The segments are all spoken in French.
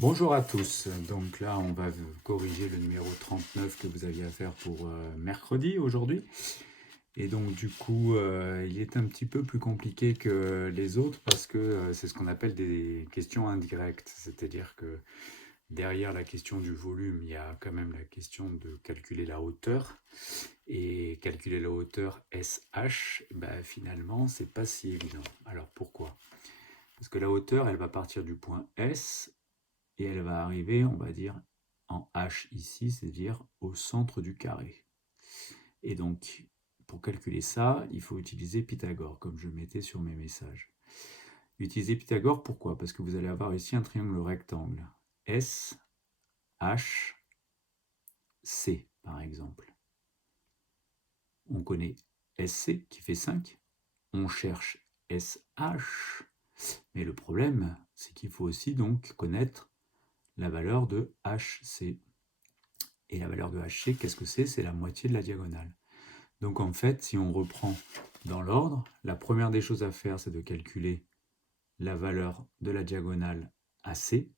Bonjour à tous. Donc là, on va corriger le numéro 39 que vous aviez à faire pour mercredi aujourd'hui. Et donc du coup, il est un petit peu plus compliqué que les autres parce que c'est ce qu'on appelle des questions indirectes. C'est-à-dire que derrière la question du volume, il y a quand même la question de calculer la hauteur. Et calculer la hauteur SH, bah, finalement, c'est pas si évident. Alors pourquoi? Parce que la hauteur, elle va partir du point S et elle va arriver, on va dire, en H ici, c'est-à-dire au centre du carré. Et donc, pour calculer ça, il faut utiliser Pythagore, comme je mettais sur mes messages. Utiliser Pythagore, pourquoi? Parce que vous allez avoir ici un triangle rectangle. S, H, C, par exemple. On connaît SC, qui fait 5. On cherche SH. Mais le problème, c'est qu'il faut aussi donc connaître la valeur de HC. Et la valeur de HC, qu'est-ce que c'est? C'est la moitié de la diagonale. Donc en fait, si on reprend dans l'ordre, la première des choses à faire, c'est de calculer la valeur de la diagonale AC,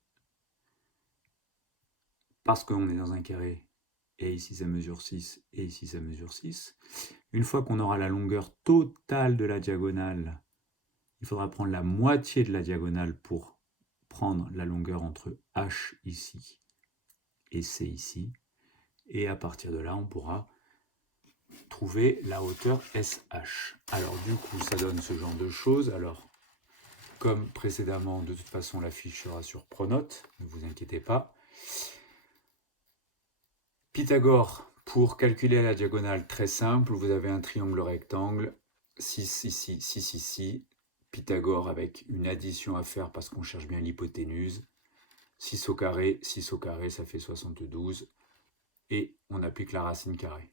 parce qu'on est dans un carré, et ici ça mesure 6, et ici ça mesure 6. Une fois qu'on aura la longueur totale de la diagonale, il faudra prendre la moitié de la diagonale pour prendre la longueur entre H ici et C ici. Et à partir de là, on pourra trouver la hauteur SH. Alors du coup, ça donne ce genre de choses. Alors, comme précédemment, de toute façon, la fiche sera sur Pronote, ne vous inquiétez pas. Pythagore, pour calculer la diagonale, très simple, vous avez un triangle rectangle, 6 ici, 6 ici. Pythagore avec une addition à faire parce qu'on cherche bien l'hypoténuse. 6 au carré, ça fait 72. Et on applique la racine carrée.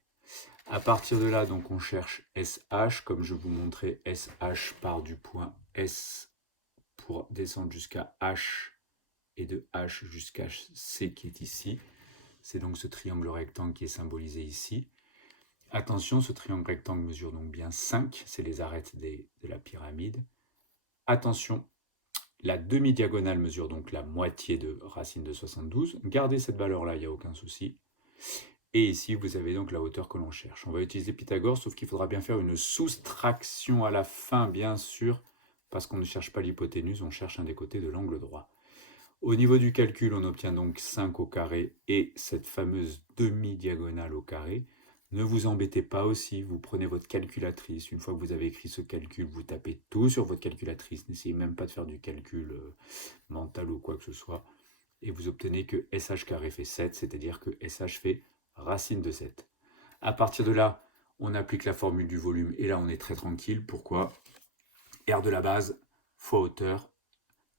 À partir de là, donc on cherche SH, comme je vous montrais, SH part du point S pour descendre jusqu'à H et de H jusqu'à C qui est ici. C'est donc ce triangle rectangle qui est symbolisé ici. Attention, ce triangle rectangle mesure donc bien 5, c'est les arêtes de la pyramide. Attention, la demi-diagonale mesure donc la moitié de racine de 72. Gardez cette valeur-là, il n'y a aucun souci. Et ici, vous avez donc la hauteur que l'on cherche. On va utiliser Pythagore, sauf qu'il faudra bien faire une soustraction à la fin, bien sûr, parce qu'on ne cherche pas l'hypoténuse, on cherche un des côtés de l'angle droit. Au niveau du calcul, on obtient donc 5 au carré et cette fameuse demi-diagonale au carré. Ne vous embêtez pas aussi, vous prenez votre calculatrice. Une fois que vous avez écrit ce calcul, vous tapez tout sur votre calculatrice. N'essayez même pas de faire du calcul mental ou quoi que ce soit. Et vous obtenez que SH carré fait 7, c'est-à-dire que SH fait racine de 7. À partir de là, on applique la formule du volume et là on est très tranquille. Pourquoi? R de la base fois hauteur.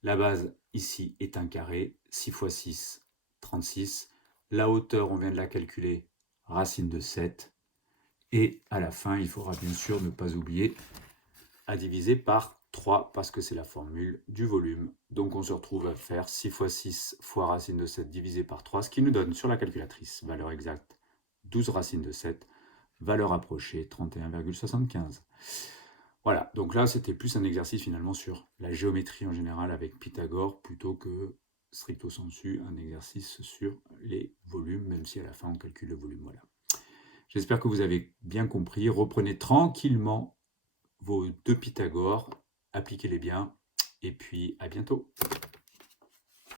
La base ici est un carré, 6 fois 6, 36. La hauteur, on vient de la calculer, racine de 7. Et à la fin, il faudra bien sûr ne pas oublier à diviser par 3 parce que c'est la formule du volume. Donc on se retrouve à faire 6 fois 6 fois racine de 7 divisé par 3, ce qui nous donne sur la calculatrice, valeur exacte, 12 racines de 7, valeur approchée, 31,75. Voilà, donc là c'était plus un exercice finalement sur la géométrie en général avec Pythagore plutôt que stricto sensu un exercice sur les volumes, même si à la fin on calcule le volume. Voilà. J'espère que vous avez bien compris. Reprenez tranquillement vos deux Pythagore, appliquez-les bien, et puis à bientôt.